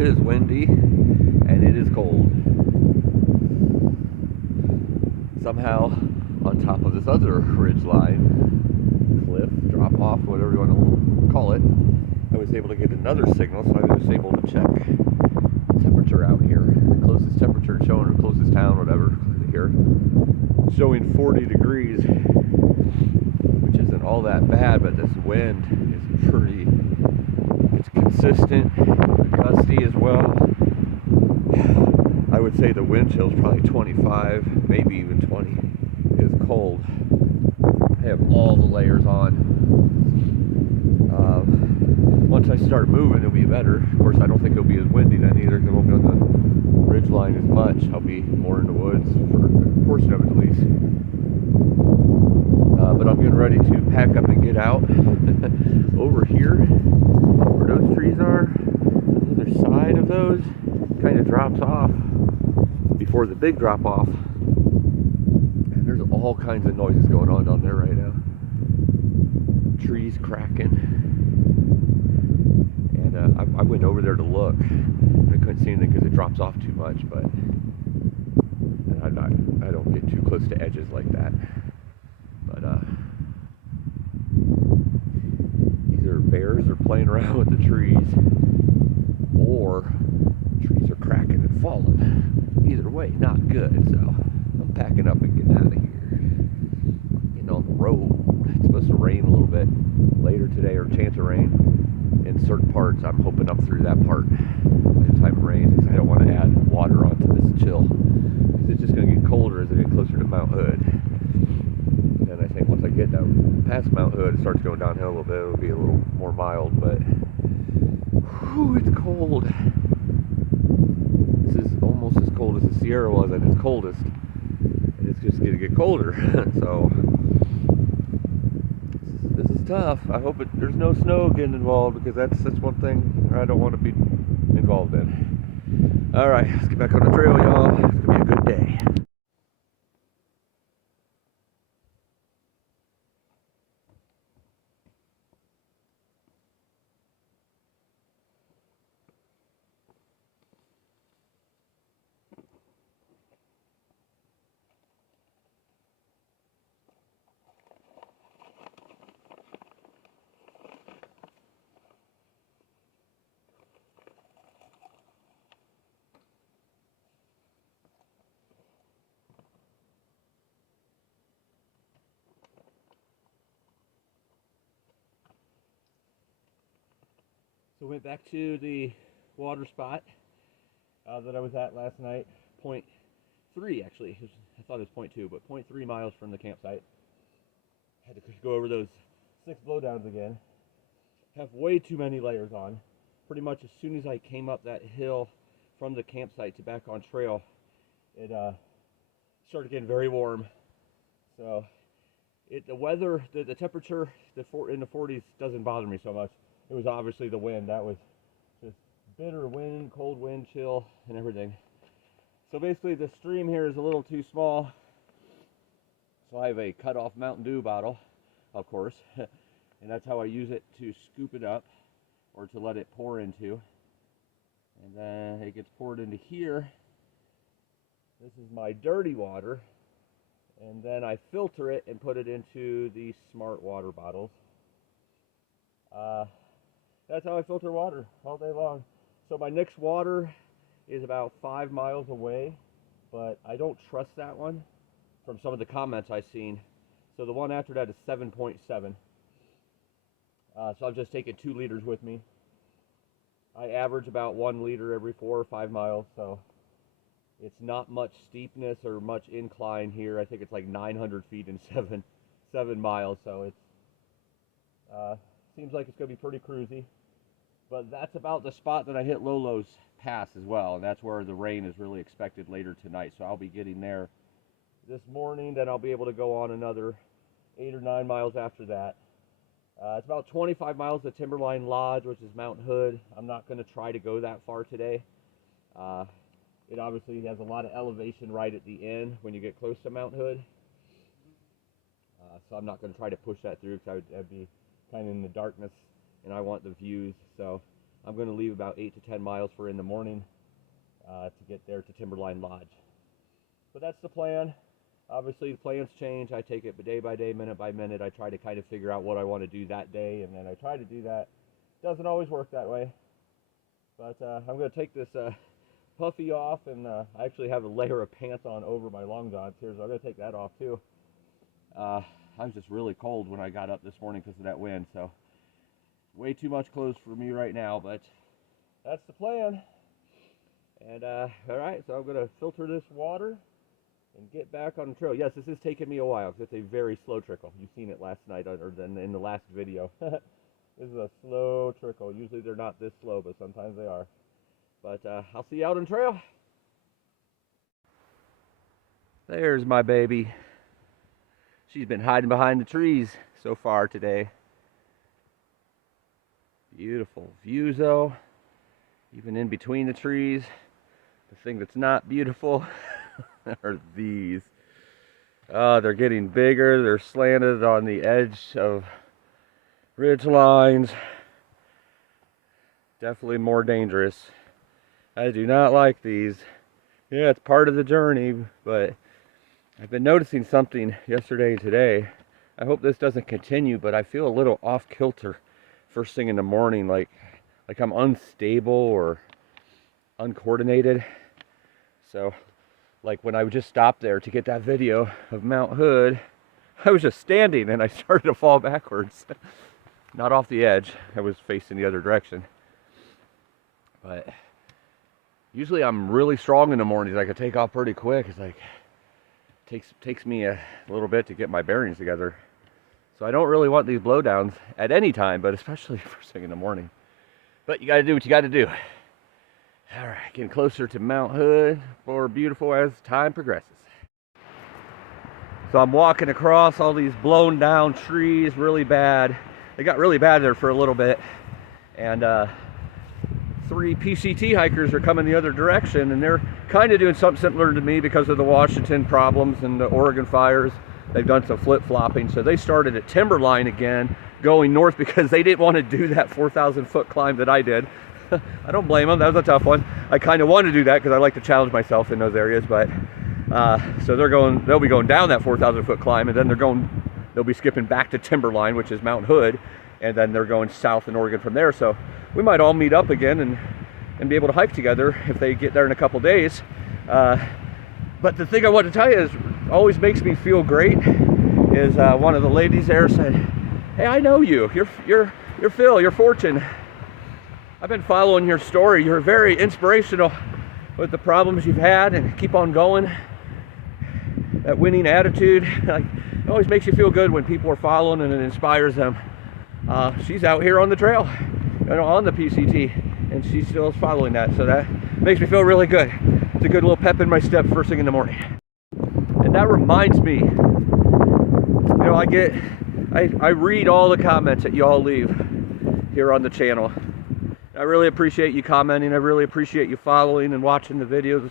it is windy and it is cold. Somehow, on top of this other ridge line, cliff, drop off, whatever you want to call it, I was able to get another signal, so I was just able to check the temperature out here. The closest temperature showing, or closest town, whatever, here, showing 40 degrees, which isn't all that bad, but this wind is pretty, it's consistent, gusty as well. I would say the wind chill is probably 25, maybe even 20. It's cold. I have all the layers on. Once I start moving, it'll be better. Of course, I don't think it'll be as windy then either, because I won't be on the ridge line as much. I'll be more in the woods for a portion of it at least. But I'm getting ready to pack up and get out. Over here, where those trees are, on the other side of those, kind of drops off before the big drop off. And there's all kinds of noises going on down there right now. Trees cracking. I went over there to look. I couldn't see anything because it drops off too much, but I don't get too close to edges like that. But either bears are playing around with the trees, or trees are cracking and falling. Either way, not good. So I'm packing up and getting out of here. Getting on the road. It's supposed to rain a little bit later today, or chance of rain in certain parts. I'm hoping up through that part by the time it rains, because I don't want to add water onto this chill, because it's just going to get colder as I get closer to Mount Hood. And I think once I get down past Mount Hood, it starts going downhill a little bit. It'll be a little more mild, but whew, it's cold. This is almost as cold as the Sierra was at its coldest, and it's just going to get colder. So this is tough. I hope there's no snow getting involved, because that's one thing I don't want to be involved in. All right, let's get back on the trail, y'all. It's gonna be a good day. So went back to the water spot that I was at last night. 0.3 actually. I thought it was 0.2, but 0.3 miles from the campsite. Had to go over those 6 blowdowns again. Have way too many layers on. Pretty much as soon as I came up that hill from the campsite to back on trail, it started getting very warm. So the weather, the temperature in the 40s doesn't bother me so much. It was obviously the wind. That was just bitter wind, cold wind, chill, and everything. So basically the stream here is a little too small. So I have a cut-off Mountain Dew bottle, of course. And that's how I use it to scoop it up, or to let it pour into. And then it gets poured into here. This is my dirty water. And then I filter it and put it into these smart water bottles. That's how I filter water all day long. So my next water is about 5 miles away, but I don't trust that one from some of the comments I've seen. So the one after that is 7.7. So I've just taken 2 liters with me. I average about 1 liter every 4 or 5 miles, so it's not much steepness or much incline here. I think it's like 900 feet in 7 miles, so it's seems like it's going to be pretty cruisy. But that's about the spot that I hit LoLo's Pass as well, and that's where the rain is really expected later tonight. So I'll be getting there this morning, then I'll be able to go on another 8 or 9 miles after that. It's about 25 miles to Timberline Lodge, which is Mount Hood. I'm not going to try to go that far today. It obviously has a lot of elevation right at the end when you get close to Mount Hood. So I'm not going to try to push that through, because I'd be kind of in the darkness, and I want the views. So I'm going to leave about 8 to 10 miles for in the morning to get there to Timberline Lodge. But that's the plan. Obviously, the plans change. I take it day by day, minute by minute. I try to kind of figure out what I want to do that day, and then I try to do that. Doesn't always work that way. But I'm going to take this puffy off, and I actually have a layer of pants on over my long johns here, so I'm going to take that off too. I was just really cold when I got up this morning because of that wind, so way too much clothes for me right now, but that's the plan. And alright, so I'm going to filter this water and get back on the trail. Yes, this is taking me a while because it's a very slow trickle. You've seen it last night, or in the last video. This is a slow trickle. Usually they're not this slow, but sometimes they are. But I'll see you out on trail. There's my baby. She's been hiding behind the trees so far today. Beautiful views though, even in between the trees. The thing that's not beautiful are these. They're getting bigger. They're slanted on the edge of ridge lines. Definitely more dangerous. I do not like these. Yeah, it's part of the journey, but I've been noticing something yesterday and today. I hope this doesn't continue, but I feel a little off kilter first thing in the morning, like I'm unstable or uncoordinated. So like when I would just stop there to get that video of Mount Hood, I was just standing and I started to fall backwards. Not off the edge, I was facing the other direction. But usually I'm really strong in the mornings. I could take off pretty quick. It's like takes me a little bit to get my bearings together. So I don't really want these blowdowns at any time, but especially first thing in the morning. But you gotta do what you gotta do. All right, getting closer to Mount Hood, more beautiful as time progresses. So I'm walking across all these blown down trees, really bad. They got really bad there for a little bit. And 3 PCT hikers are coming the other direction, and they're kind of doing something similar to me because of the Washington problems and the Oregon fires. They've done some flip-flopping, so they started at Timberline again, going north because they didn't want to do that 4,000 foot climb that I did. I don't blame them. That was a tough one. I kind of wanted to do that because I like to challenge myself in those areas, but so they'll be going down that 4,000 foot climb, and then they'll be skipping back to Timberline, which is Mount Hood, and then they're going south in Oregon from there. So we might all meet up again and be able to hike together if they get there in a couple days. But the thing I want to tell you is always makes me feel great is one of the ladies there said, "Hey, I know you. You're Phil. You're Fortune. I've been following your story. You're very inspirational with the problems you've had, and keep on going. That winning attitude, like, it always makes you feel good when people are following and it inspires them." She's out here on the trail, on the PCT, and she still is following that, so that makes me feel really good. It's a good little pep in my step first thing in the morning. And that reminds me, I read all the comments that you all leave here on the channel. I really appreciate you commenting. I really appreciate you following and watching the videos.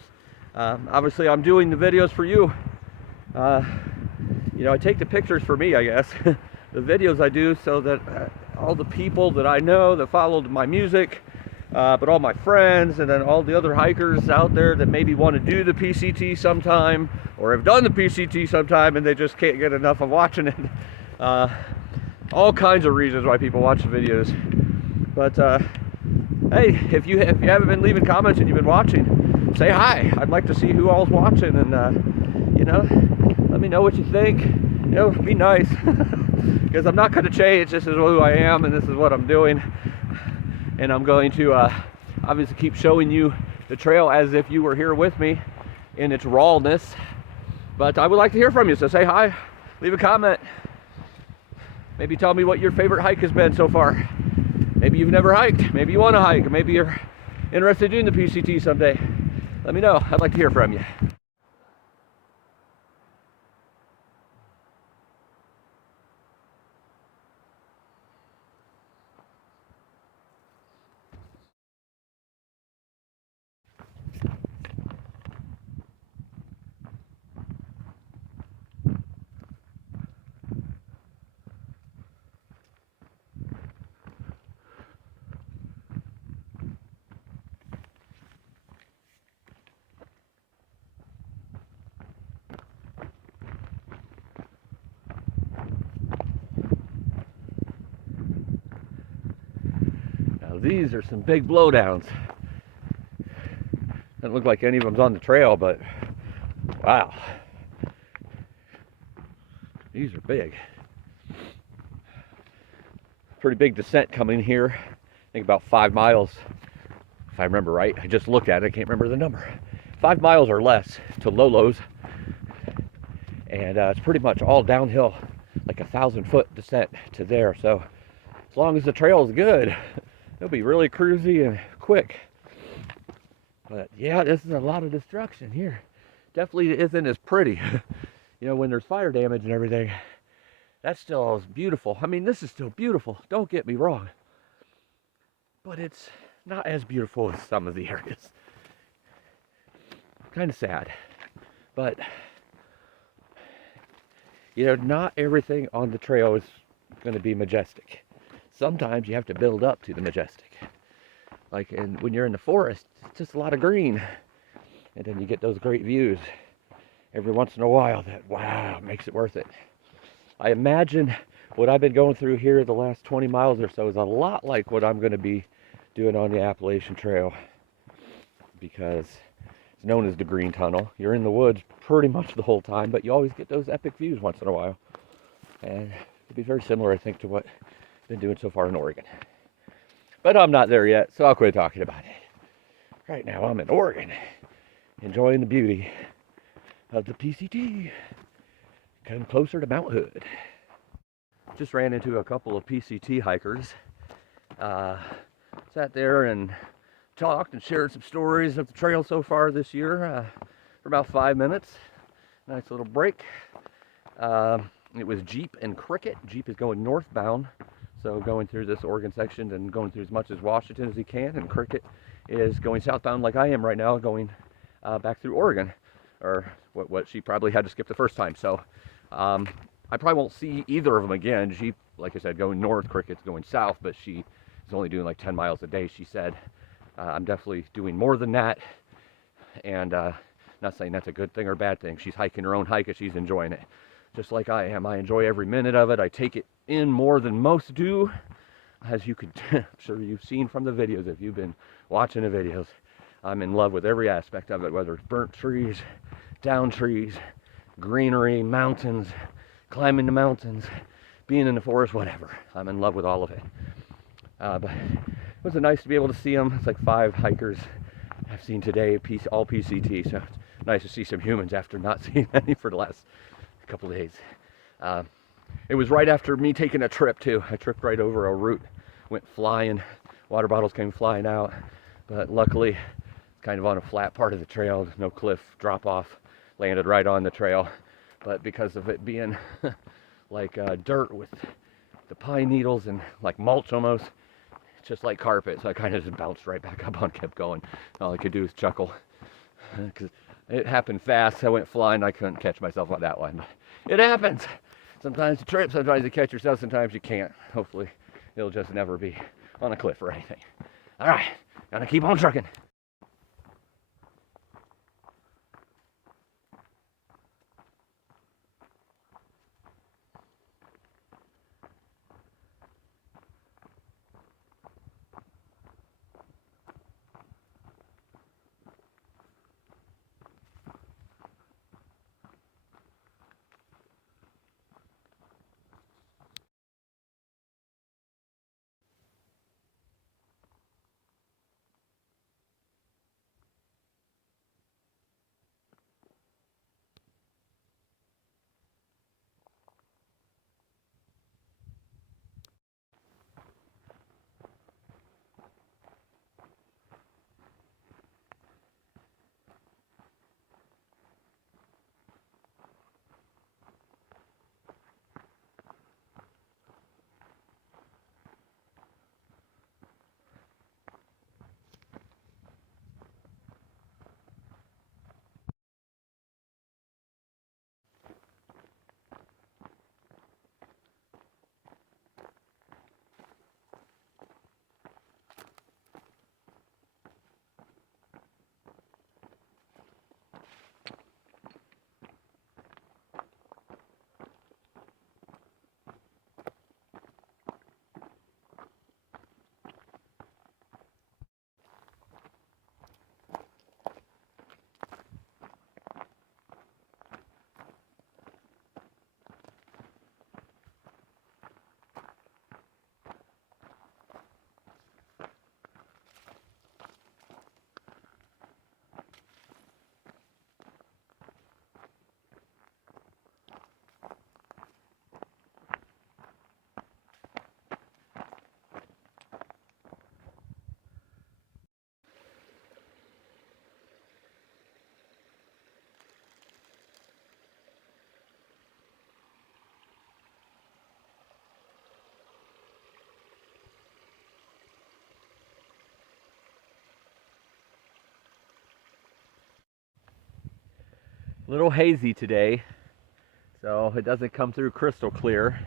Obviously, I'm doing the videos for you. I take the pictures for me, I guess. The videos I do so that all the people that I know that followed my music, but all my friends, and then all the other hikers out there that maybe want to do the PCT sometime, or have done the PCT sometime and they just can't get enough of watching it. All kinds of reasons why people watch the videos. But hey, if you haven't been leaving comments and you've been watching, say hi. I'd like to see who all's watching, and let me know what you think. Be nice. Because I'm not going to change. This is who I am, and this is what I'm doing. And I'm going to obviously keep showing you the trail as if you were here with me in its rawness. But I would like to hear from you, so say hi, leave a comment. Maybe tell me what your favorite hike has been so far. Maybe you've never hiked. Maybe you want to hike. Maybe you're interested in doing the PCT someday. Let me know. I'd like to hear from you. these are some big blowdowns. Doesn't look like any of them's on the trail, but wow. These are big. Pretty big descent coming here. I think about 5 miles, if I remember right. I just looked at it, I can't remember the number. 5 miles or less to LoLo's. And it's pretty much all downhill, like 1,000-foot descent to there. So as long as the trail is good, it'll be really cruisy and quick. But yeah, this is a lot of destruction here. Definitely isn't as pretty. You know, when there's fire damage and everything, that still is beautiful. I mean, this is still beautiful, don't get me wrong. But it's not as beautiful as some of the areas. Kind of sad. But, you know, not everything on the trail is going to be majestic. Sometimes you have to build up to the majestic. Like when you're in the forest, it's just a lot of green. And then you get those great views every once in a while that, wow, makes it worth it. I imagine what I've been going through here the last 20 miles or so is a lot like what I'm going to be doing on the Appalachian Trail, because it's known as the Green Tunnel. You're in the woods pretty much the whole time, but you always get those epic views once in a while. And it'll be very similar, I think, to what I've been doing so far in Oregon. But I'm not there yet, so I'll quit talking about it. Right now I'm in Oregon, enjoying the beauty of the PCT. Come closer to Mount Hood. Just ran into a couple of PCT hikers. Sat there and talked and shared some stories of the trail so far this year for about 5 minutes. Nice little break. It was Jeep and Cricket. Jeep is going northbound, so going through this Oregon section and going through as much as Washington as he can, and Cricket is going southbound like I am right now, going back through Oregon, or what she probably had to skip the first time. So I probably won't see either of them again. Jeep, like I said, going north, Cricket's going south, but she is only doing like 10 miles a day, she said. I'm definitely doing more than that, and not saying that's a good thing or bad thing. She's hiking her own hike and she's enjoying it, just like I am. I enjoy every minute of it. I take it in more than most do, as you could, I'm sure you've seen from the videos if you've been watching the videos. I'm in love with every aspect of it, whether it's burnt trees, down trees, greenery, mountains, climbing the mountains, being in the forest, whatever. I'm in love with all of it. But it was nice to be able to see them. It's like 5 hikers I've seen today, all PCT, so it's nice to see some humans after not seeing any for the last couple of days. It was right after me taking a trip too. I tripped right over a root, went flying, water bottles came flying out, but luckily it's kind of on a flat part of the trail, no cliff drop off, landed right on the trail. But because of it being like dirt with the pine needles and like mulch almost, it's just like carpet, so I kind of just bounced right back up on, kept going. All I could do was chuckle, because it happened fast. I went flying, I couldn't catch myself on that one. It happens. Sometimes you trip, sometimes you catch yourself, sometimes you can't. Hopefully it'll just never be on a cliff or anything. All right, gonna keep on trucking. A little hazy today, so it doesn't come through crystal clear.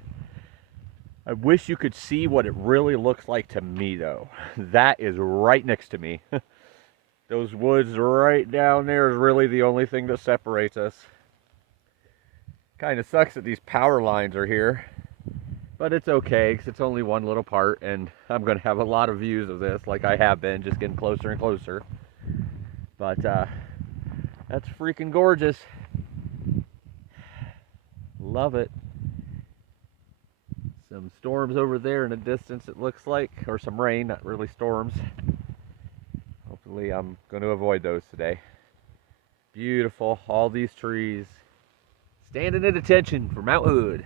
I wish you could see what it really looks like to me, though. That is right next to me. Those woods right down there is really the only thing that separates us. Kind of sucks that these power lines are here, but it's okay because it's only one little part, and I'm going to have a lot of views of this like I have been, just getting closer and closer. But that's freaking gorgeous. Love it. Some storms over there in the distance, it looks like, or some rain, not really storms. Hopefully I'm going to avoid those today. Beautiful, all these trees. Standing at attention for Mount Hood.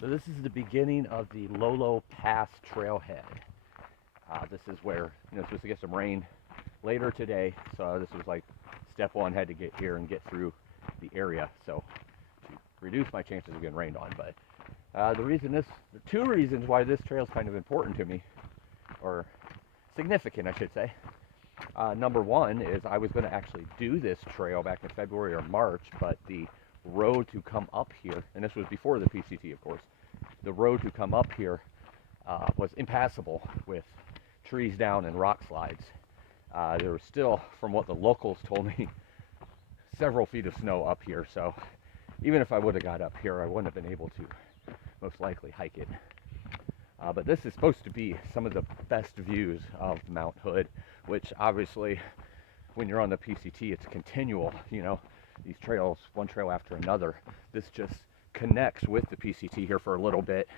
So this is the beginning of the LoLo's Pass trailhead. This is where, supposed to get some rain later today. So this was like step one, had to get here and get through the area. So to reduce my chances of getting rained on. But the two reasons why this trail is kind of important to me, or significant, I should say. Number one is I was going to actually do this trail back in February or March, but the road to come up here, and this was before the PCT, of course, the road to come up here was impassable with trees down and rock slides. There was still, from what the locals told me, several feet of snow up here, so even if I would have got up here, I wouldn't have been able to most likely hike it. But this is supposed to be some of the best views of Mount Hood, which obviously when you're on the PCT, it's continual, these trails, one trail after another. This just connects with the PCT here for a little bit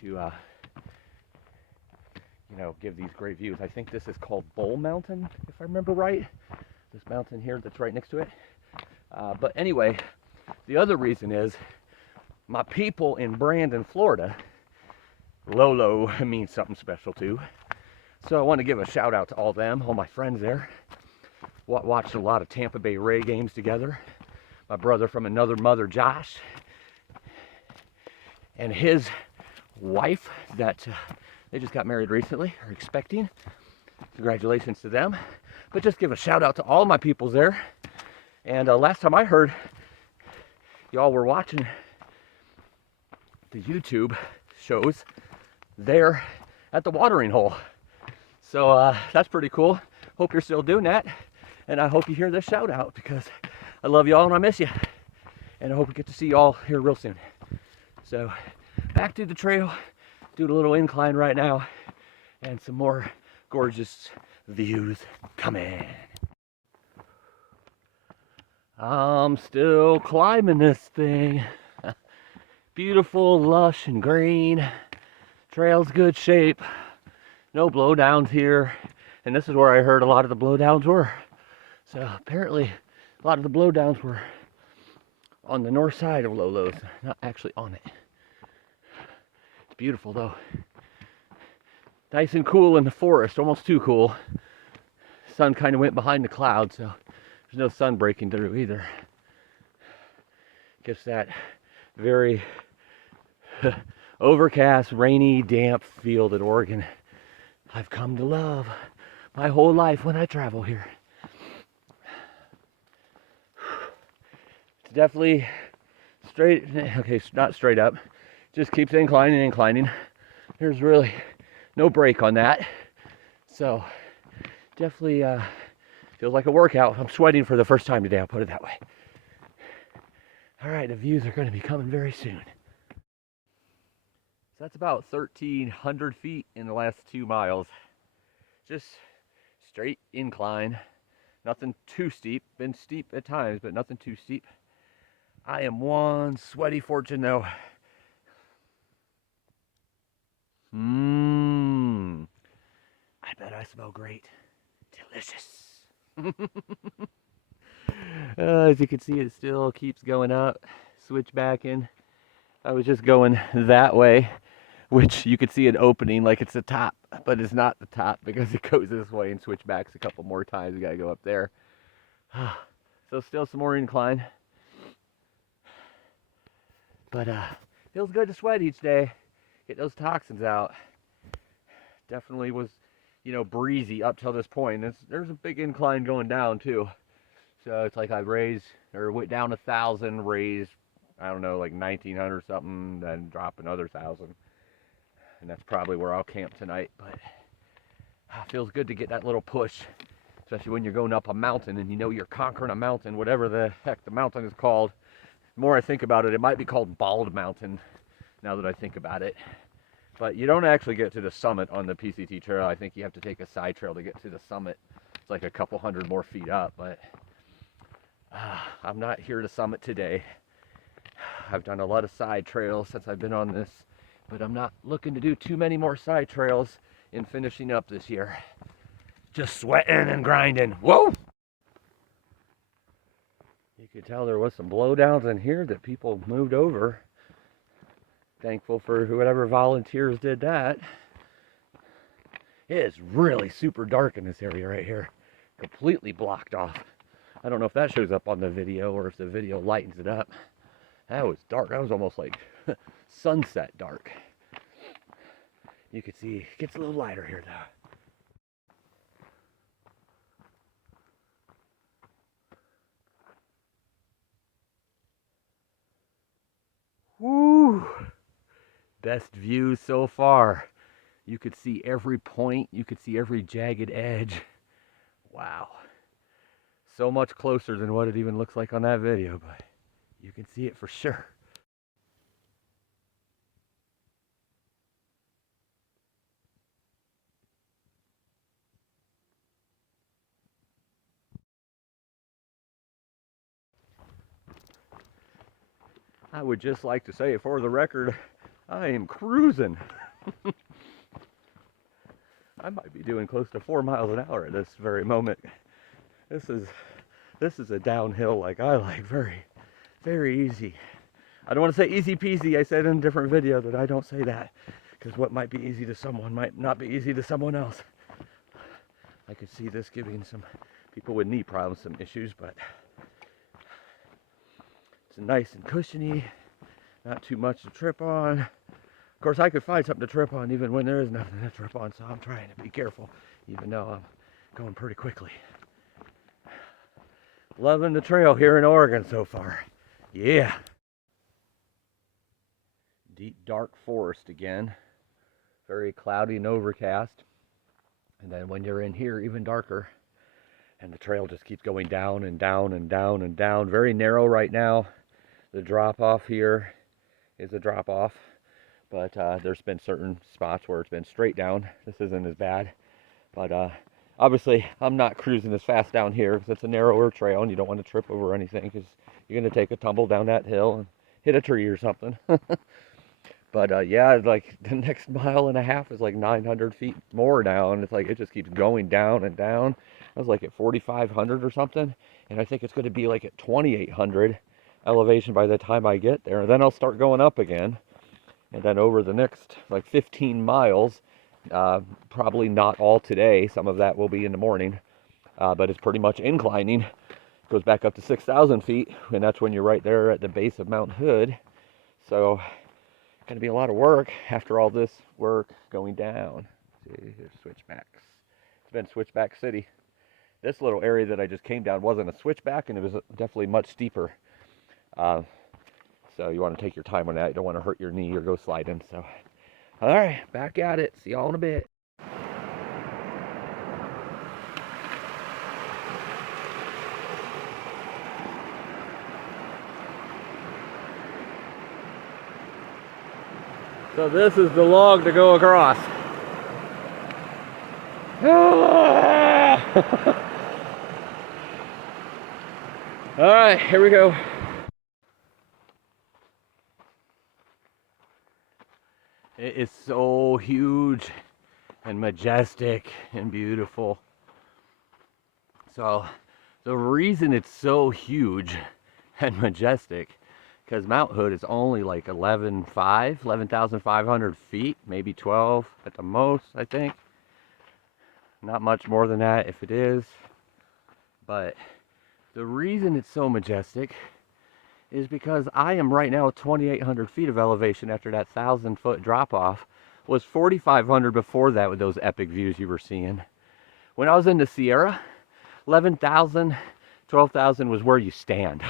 to, give these great views. I think this is called Bull Mountain, if I remember right. This mountain here that's right next to it. But anyway, the other reason is my people in Brandon, Florida, Lolo means something special too. So I want to give a shout out to all them, all my friends there. Watched a lot of Tampa Bay Ray games together. My brother from another mother, Josh, and his wife that they just got married recently, or expecting. Congratulations to them. But just give a shout out to all my peoples there. And last time I heard, y'all were watching the YouTube shows there at the watering hole. So that's pretty cool. Hope you're still doing that. And I hope you hear this shout out because I love y'all and I miss you. And I hope we get to see y'all here real soon. So back to the trail, doing a little incline right now and some more gorgeous views coming. I'm still climbing this thing. Beautiful, lush and green. Trail's good shape. No blowdowns here. And this is where I heard a lot of the blowdowns were. So apparently a lot of the blowdowns were on the north side of LoLo's, not actually on it. It's beautiful though. Nice and cool in the forest, almost too cool. Sun kind of went behind the clouds, so there's no sun breaking through either. Gives that very overcast, rainy, damp feel that Oregon I've come to love my whole life when I travel here. It's definitely straight, okay, not straight up, just keeps inclining and inclining. There's really no break on that. So definitely feels like a workout. I'm sweating for the first time today, I'll put it that way. All right, the views are going to be coming very soon. So that's about 1,300 feet in the last 2 miles. Just straight incline. Nothing too steep. Been steep at times, but nothing too steep. I am one sweaty fortune though. I bet I smell great. Delicious. As you can see, it still keeps going up. Switch back in. I was just going that way, which you could see an opening like it's the top, but it's not the top because it goes this way and switch backs a couple more times. We gotta go up there. So still some more incline. But feels good to sweat each day. Get those toxins out. Definitely was you know, breezy up till this point. There's a big incline going down too. So it's like I raised, or went down 1,000, raised, I don't know, like 1,900 something, then drop another 1,000. And that's probably where I'll camp tonight. But it feels good to get that little push, especially when you're going up a mountain and you know you're conquering a mountain, whatever the heck the mountain is called. The more I think about it, it might be called Bald Mountain, now that I think about it. But you don't actually get to the summit on the PCT trail. I think you have to take a side trail to get to the summit. It's like a couple hundred more feet up, but I'm not here to summit today. I've done a lot of side trails since I've been on this, but I'm not looking to do too many more side trails in finishing up this year. Just sweating and grinding. Whoa! You could tell there was some blowdowns in here that people moved over. Thankful for whoever volunteers did that. It is really super dark in this area right here. Completely blocked off. I don't know if that shows up on the video or if the video lightens it up. That was dark. That was almost like sunset dark. You can see it gets a little lighter here though. Woo! Best view so far. You could see every point. You could see every jagged edge. Wow. So much closer than what it even looks like on that video, but you can see it for sure. I would just like to say, for the record, I am cruising. I might be doing close to 4 miles an hour at this very moment. This is a downhill like I like, very, very easy. I don't want to say easy peasy. I said in a different video that I don't say that, because what might be easy to someone might not be easy to someone else. I could see this giving some people with knee problems some issues, but it's nice and cushiony, not too much to trip on. Of course, I could find something to trip on even when there is nothing to trip on, so I'm trying to be careful, even though I'm going pretty quickly. Loving the trail here in Oregon so far. Yeah. Deep, dark forest again. Very cloudy and overcast. And then when you're in here, even darker. And the trail just keeps going down and down and down and down. Very narrow right now. The drop off here is a drop off. But there's been certain spots where it's been straight down. This isn't as bad. But obviously, I'm not cruising as fast down here because it's a narrower trail and you don't want to trip over anything because you're going to take a tumble down that hill and hit a tree or something. But yeah, like the next mile and a half is like 900 feet more now, and it's like it just keeps going down and down. I was like at 4,500 or something, and I think it's going to be like at 2,800 elevation by the time I get there. And then I'll start going up again, and then over the next like 15 miles, probably not all today. Some of that will be in the morning, but it's pretty much inclining. It goes back up to 6,000 feet, and that's when you're right there at the base of Mount Hood. So going to be a lot of work after all this work going down. See, here's switchbacks. It's been switchback city. This little area that I just came down wasn't a switchback, and it was definitely much steeper. So you want to take your time on that. You don't want to hurt your knee or go sliding. So, all right, back at it. See y'all in a bit. So this is the log to go across. All right, here we go. It is so huge and majestic and beautiful. So the reason it's so huge and majestic, because Mount Hood is only like 11,500 feet, maybe 12 at the most, I think. Not much more than that if it is. But the reason it's so majestic is because I am right now at 2,800 feet of elevation after that 1,000-foot drop off. was 4,500 before that with those epic views you were seeing. When I was in the Sierra, 11,000, 12,000 was where you stand.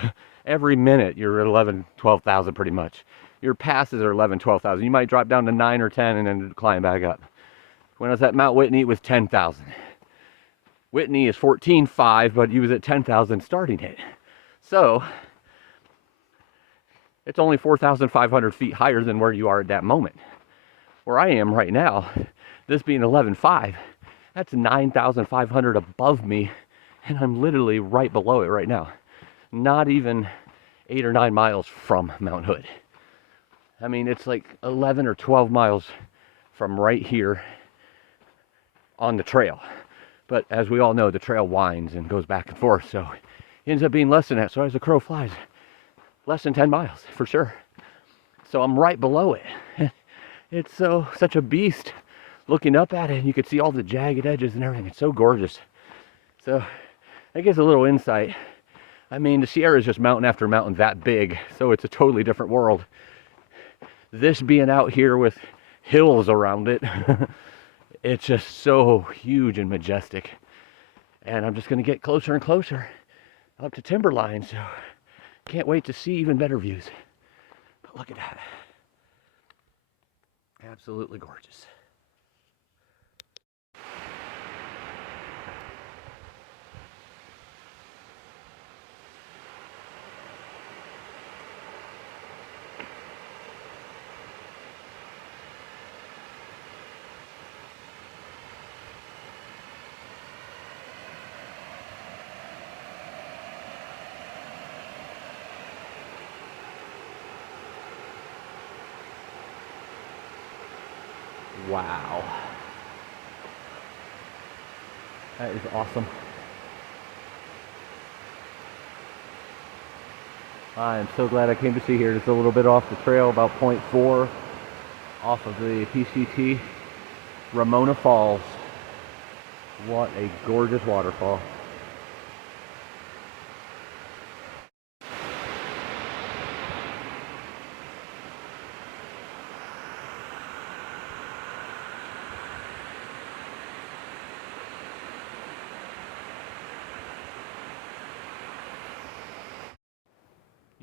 Every minute you're at 11, 12,000 pretty much. Your passes are 11, 12,000. You might drop down to 9 or 10 and then climb back up. When I was at Mount Whitney, it was 10,000. Whitney is 14.5, but he was at 10,000 starting it. So it's only 4,500 feet higher than where you are at that moment. Where I am right now, this being 11.5, that's 9,500 above me, and I'm literally right below it right now. Not even 8 or 9 miles from Mount Hood. I mean, it's like 11 or 12 miles from right here on the trail. But as we all know, the trail winds and goes back and forth, so it ends up being less than that. So as the crow flies, less than 10 miles for sure. So I'm right below it. It's such a beast. Looking up at it, you could see all the jagged edges and everything. It's so gorgeous. So that gives a little insight. I mean, the Sierra is just mountain after mountain that big, so it's a totally different world. This being out here with hills around it, it's just so huge and majestic. And I'm just going to get closer and closer up to timberline, so can't wait to see even better views. But look at that. Absolutely gorgeous. Wow. That is awesome. I am so glad I came to see here. It's a little bit off the trail, about 0.4 off of the PCT. Ramona Falls. What a gorgeous waterfall.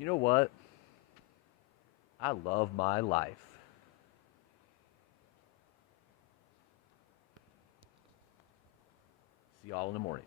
You know what? I love my life. See y'all in the morning.